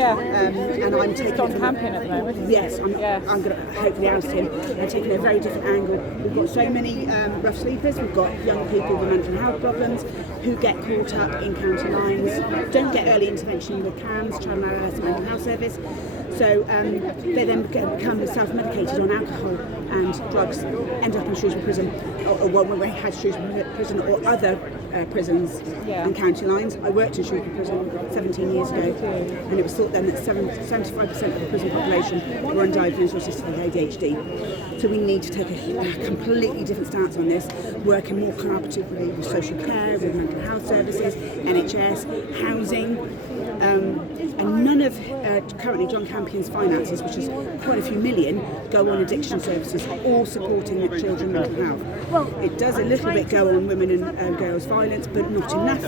And I'm taking John Campion at the moment. Yes, I'm going to hopefully oust him and taking a very different angle. We've got so many rough sleepers. We've got young people with mental health problems who get caught up in county lines, don't get early intervention with CAMS, Child and Adolescent Mental Health Service. So they then become self-medicated on alcohol and drugs, end up in Shrewsbury Prison, or when we had Shrewsbury Prison or other prisons and county lines. I worked in Shrewsbury Prison 17 years ago, and it was thought then that 75% of the prison population were undiagnosed or autistic with ADHD. So we need to take a completely different stance on this, working more collaboratively with social care, with mental health services, NHS, housing, and none of currently John Campion's finances, which is quite a few million, go on addiction services, all supporting children's mental health. It does a little bit go on women and girls violence, but not enough.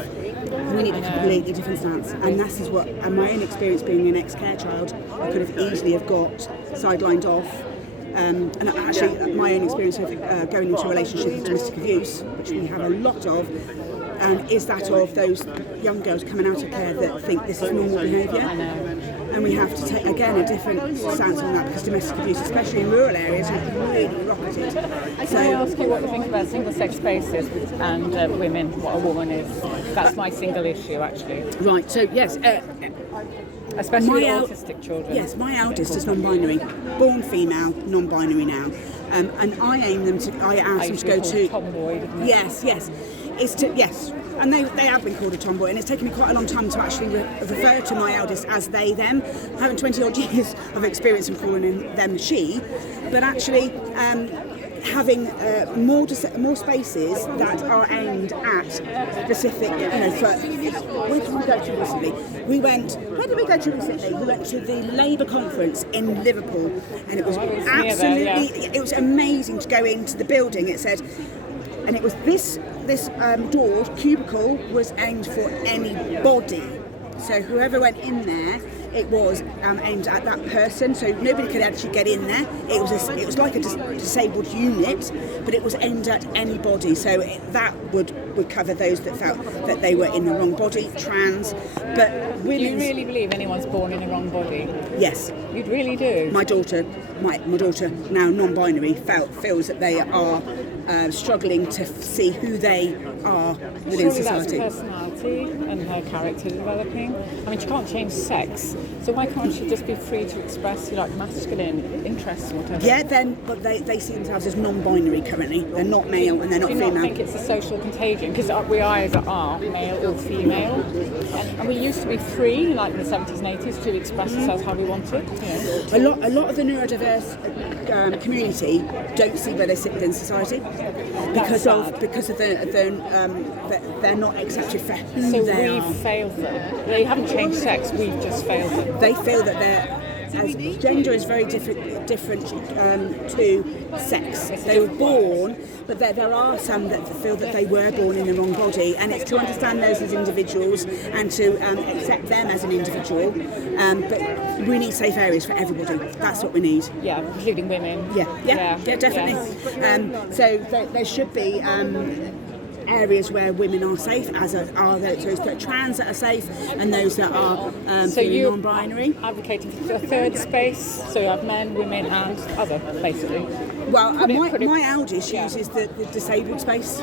We need a completely different stance, and this is what, and my own experience being an ex-care child, I could have easily have got sidelined off. And actually, my own experience of going into a relationship with domestic abuse, which we have a lot of, is that of those young girls coming out of care that think this is normal behaviour. And we have to take, again, a different stance on that, because domestic abuse, especially in rural areas, has really rocketed. Can I ask you what you think about single-sex spaces and women, what a woman is? That's my single issue, actually. Right, so yes. Especially autistic children. Yes, my eldest is non-binary, born female, non-binary now. And I ask them to go to... tomboy, didn't it? Yes. Yes, and they have been called a tomboy, and it's taken me quite a long time to actually refer to my eldest as they, them, having 20 odd years of experience in calling them she, but actually having more spaces that are aimed at specific, where did we go to recently? Where did we go to recently? We went to the Labour conference in Liverpool, and it was absolutely, it was amazing to go into the building. It said, and it was this door, cubicle, was aimed for anybody. So whoever went in there, it was aimed at that person. So nobody could actually get in there. It was like a disabled unit, but it was aimed at anybody. So that would cover those that felt that they were in the wrong body, trans. But do you really believe anyone's born in the wrong body? Yes. You really do? My daughter, now non-binary, feels that they are struggling to see who they are within society. That's personality and her character developing. I mean, she can't change sex, so why can't she just be free to express masculine interests or whatever? Yeah, but they see themselves as non-binary currently. They're not male and they're not female. Do you not think it's a social contagion? Because we either are male or female, and we used to be free, like in the 70s and 80s, to express ourselves how we wanted. A lot of the neurodiverse community don't see where they sit within society because of they're not accepted for who they are. So we've failed them. They haven't changed sex. We've just failed them. They feel that gender is very different to sex. They were born, but there are some that feel that they were born in the wrong body, and it's to understand those as individuals and to accept them as an individual. But we need safe areas for everybody. That's what we need. Yeah, including women. Yeah, definitely. Yes. So there should be areas where women are safe, as are those that are trans that are safe, and those that are non-binary. Advocating for a third space, so you have men, women, and other, basically. Well, my eldest uses the disabled space.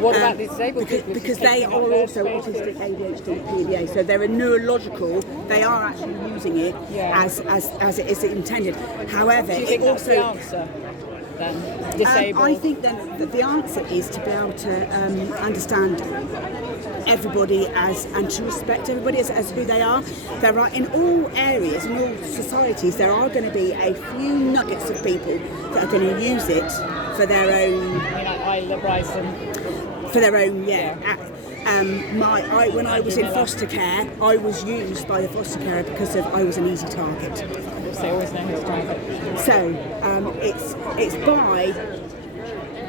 What about the disabled? Because they are also autistic, ADHD, PDA, so they're a neurological. They are actually using it as it is intended. However, do you think that's the answer? Then disabled. I think then that the answer is to be able to understand everybody and to respect everybody as who they are. There are, in all areas, in all societies, there are going to be a few nuggets of people that are going to use it for their own. Isla Bryson. For their own, when I was in foster care, I was used by the foster carer because I was an easy target. They always know who's target. So it's by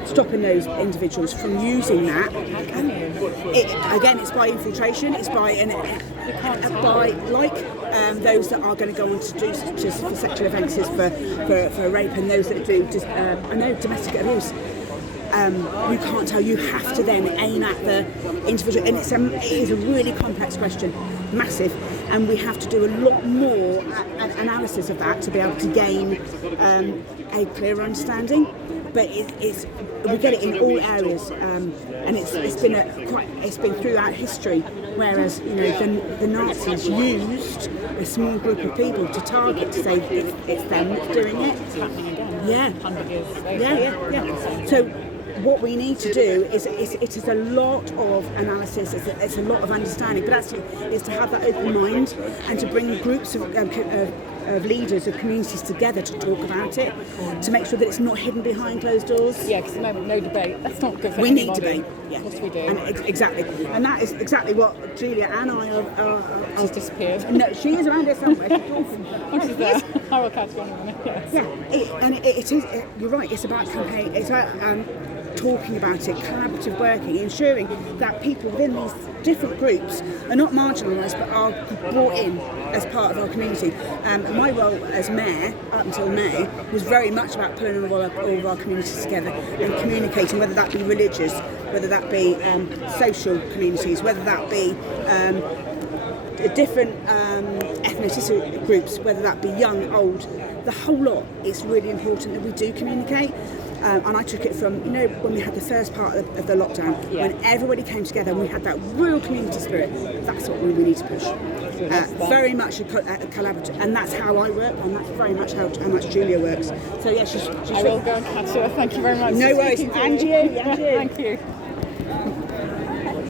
stopping those individuals from using that. How can you? It's by infiltration. It's by those that are going to go on to do just for sexual offences, for rape, and those that do domestic abuse. You can't tell. You have to then aim at the individual, and it is a really complex question, massive. and we have to do a lot more analysis of that to be able to gain a clearer understanding. But we get it in all areas, and it's been throughout history. Whereas the Nazis used a small group of people to target, to say it's them that's doing it. It's happening again. Yeah. 100 years later. Yeah. So what we need to do is it is a lot of analysis, it's a lot of understanding, but actually is to have that open mind and to bring groups of leaders, of communities together to talk about it, to make sure that it's not hidden behind closed doors. Yeah, because at the moment, no debate. That's not good for we anybody. need debate. Yeah. Of course we do. And exactly. And that is exactly what Julia and I are She's disappeared. No, she is around here somewhere. She's talking. Oh, she's there. I will catch one in a minute. Yes. Yeah, it is. You're right. It's about campaign. It's about talking about it, collaborative working, ensuring that people within these different groups are not marginalised but are brought in as part of our community. My role as mayor up until May was very much about pulling all of our communities together and communicating, whether that be religious, whether that be social communities, whether that be different ethnicity groups, whether that be young, old, the whole lot. It's really important that we do communicate. And I took it from, when we had the first part of the lockdown, when everybody came together and we had that real community spirit. That's what we need to push. Very much a collaborative, and that's how I work, and that's very much how much Julia works. So yeah, she's I will go and catch her. Thank you very much. No worries. And you. Thank you.